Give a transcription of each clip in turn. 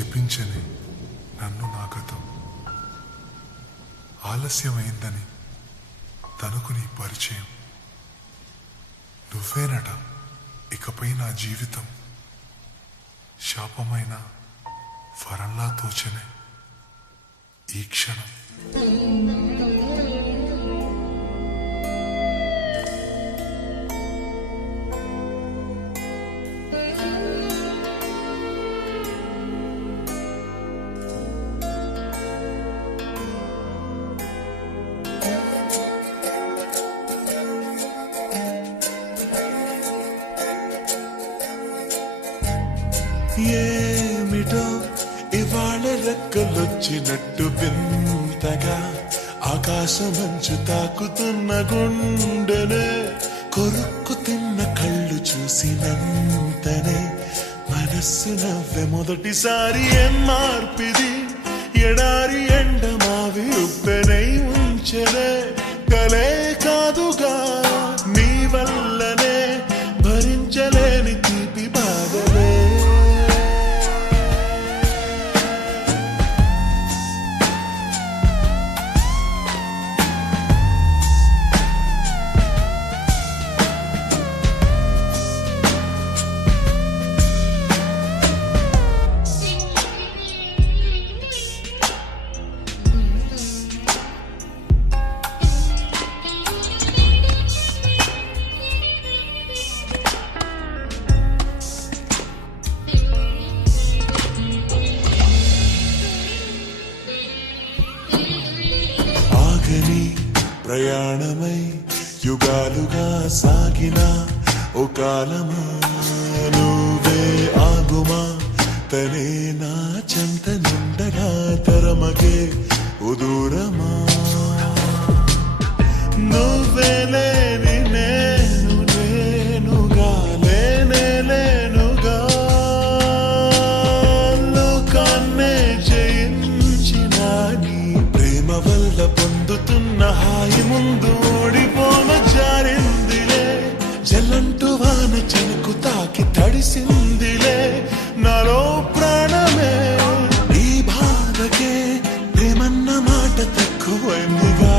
చెప్పించని నన్ను నా గతం ఆలస్యమైందని తనకు నీ పరిచయం నువ్వేనట ఇకపై నా జీవితం శాపమైన వరంలా తోచనే ఈ క్షణం ఏమిటో ఇవాళ రెక్కలొచ్చినట్టు వింతగా ఆకాశమంచు తాకుతున్న గుండెనే కొరుక్కు తిన్న కళ్ళు చూసినంతనే మనస్సు నవ్వే మొదటిసారి ఏం మార్పిది ఎడారి ఎండ మావి ఉప్పెనై ఉంచెనే కలే కాదుగా నీ వల్లనే భరించలేని తీపి బాధలే ప్రయాణమై యుగాలుగా సాగిన ఓ కాలమా నువ్వే ఆగుమా తనే నా చెంత నిండగా తరమగే ఉదూరమా నువ్వే లేని నేను లేనుగా లేనే లేనుగా లోకాన్నే జయించిన నీ ప్రేమ వల్ల పొందుతున్న హాయి ముందు ఓడిపోన జారిందిలే జల్లంటూ వాన చెనుకు తాకి తడిసిందిలే నాలో ప్రాణమే ఈ బాధకే ప్రేమన్న మాట తక్కువైందిగా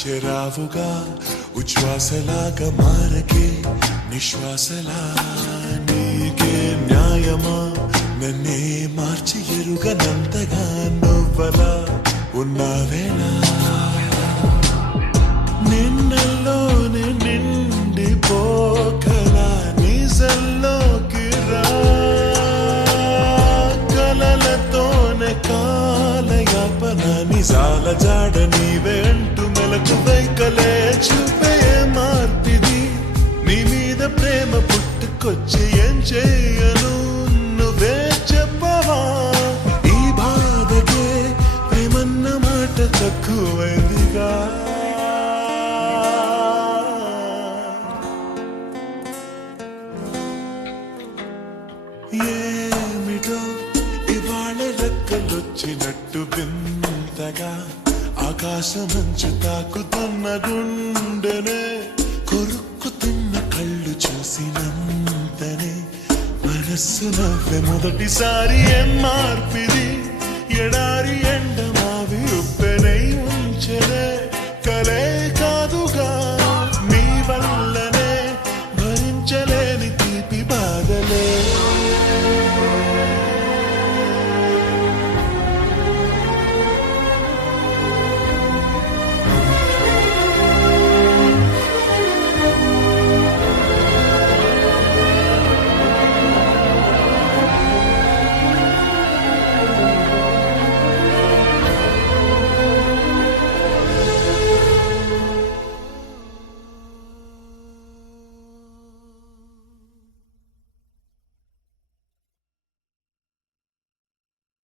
చెరావుగా ఉచ్ఛ్వాసలాగా మారకే నిశ్వాసలా నీకే న్యాయమా నన్నే మార్చి ఎరుగనంతగా నువ్వలా ఉన్నావేనా నిన్నలోనే నిండిపోకలా నిజల్లోకి రా కలలతోనే కాలయాపన నిజాల జాడ నీవే అంటూ మెలకు వైకలే చూపే మార్పిది నీ మీద ప్రేమ పుట్టుకొచ్చి ఏం చేయను నువ్వే చెప్పవా ఈ బాధకే ప్రేమన్న మాట తక్కువైందిగా ఏమిటో ఇవాళ రెక్కలొచ్చినట్టు వింతగా ఆకాశమంచు తాకుతున్న గుండెనే కొరుక్కు తిన్న కళ్ళు చూసినంతనే మనస్సు నవ్వే మొదటిసారి ఏం మార్పిది ఎడారి ఎండ